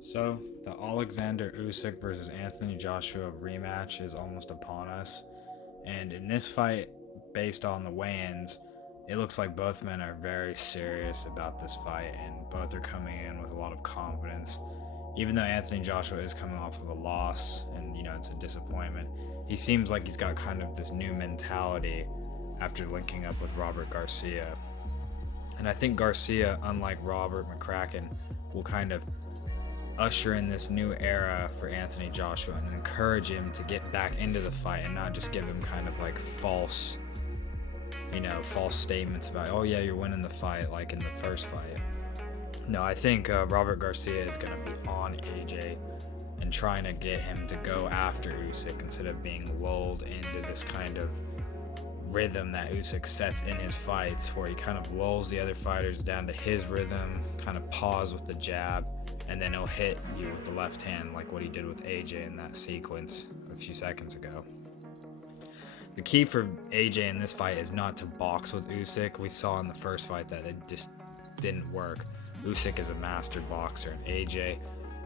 So, the Oleksandr Usyk versus Anthony Joshua rematch is almost upon us. And in this fight, based on the weigh-ins, it looks like both men are very serious about this fight and both are coming in with a lot of confidence. Even though Anthony Joshua is coming off of a loss and it's a disappointment, he seems like he's got kind of this new mentality after linking up with Robert Garcia. And I think Garcia, unlike Robert McCracken, will kind of usher in this new era for Anthony Joshua and encourage him to get back into the fight and not just give him kind of like false statements about, oh yeah, you're winning the fight like in the first fight. No, I think Robert Garcia is going to be on AJ and trying to get him to go after Usyk instead of being lulled into this kind of rhythm that Usyk sets in his fights, where he kind of lulls the other fighters down to his rhythm, kind of pause with the jab, and then he'll hit you with the left hand like what he did with AJ in that sequence a few seconds ago. The key for AJ in this fight is not to box with Usyk. We saw in the first fight that it just didn't work. Usyk is a master boxer, and AJ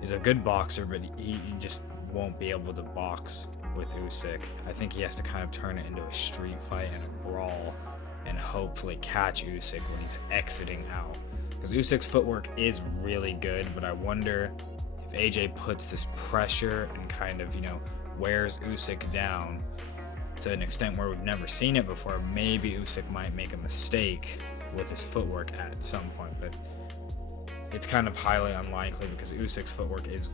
is a good boxer, but he just won't be able to box with Usyk. I think he has to kind of turn it into a street fight and a brawl and hopefully catch Usyk when he's exiting out. Because Usyk's footwork is really good, but I wonder if AJ puts this pressure and kind of, wears Usyk down to an extent where we've never seen it before. Maybe Usyk might make a mistake with his footwork at some point, but it's kind of highly unlikely because Usyk's footwork is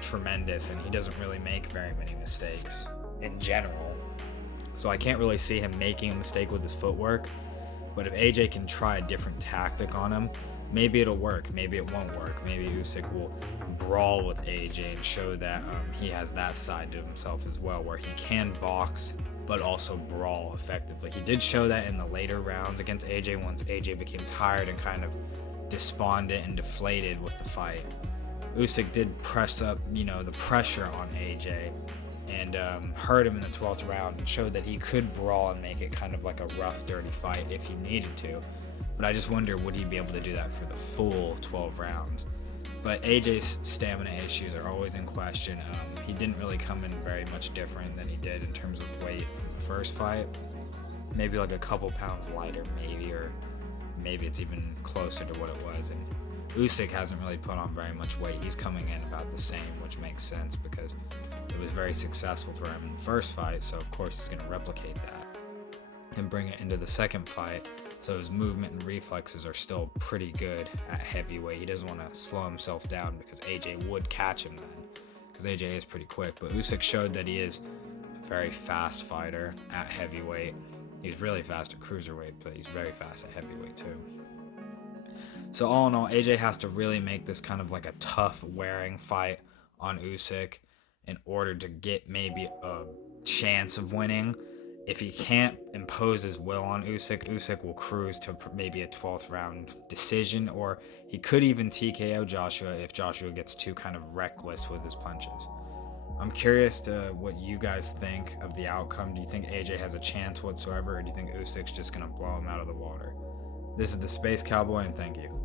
tremendous and he doesn't really make very many mistakes in general. So I can't really see him making a mistake with his footwork. But if AJ can try a different tactic on him, maybe it'll work, maybe it won't work. Maybe Usyk will brawl with AJ and show that he has that side to himself as well, where he can box but also brawl effectively. He did show that in the later rounds against AJ once AJ became tired and kind of despondent and deflated with the fight. Usyk did press up, the pressure on AJ and hurt him in the 12th round and showed that he could brawl and make it kind of like a rough, dirty fight if he needed to. But I just wonder, would he be able to do that for the full 12 rounds? But AJ's stamina issues are always in question. He didn't really come in very much different than he did in terms of weight in the first fight. Maybe like a couple pounds lighter, or maybe it's even closer to what it was. And Usyk hasn't really put on very much weight. He's coming in about the same, which makes sense because it was very successful for him in the first fight, so of course he's going to replicate that and bring it into the second fight. So his movement and reflexes are still pretty good at heavyweight. He doesn't want to slow himself down because AJ would catch him then, because AJ is pretty quick. But Usyk showed that he is a very fast fighter at heavyweight. He's really fast at cruiserweight, but he's very fast at heavyweight too. So all in all, AJ has to really make this kind of like a tough wearing fight on Usyk in order to get maybe a chance of winning. If he can't impose his will on Usyk, Usyk will cruise to maybe a 12th round decision, or he could even TKO Joshua if Joshua gets too kind of reckless with his punches. I'm curious to what you guys think of the outcome. Do you think AJ has a chance whatsoever, or do you think Usyk's just going to blow him out of the water? This is the Space Cowboy, and thank you.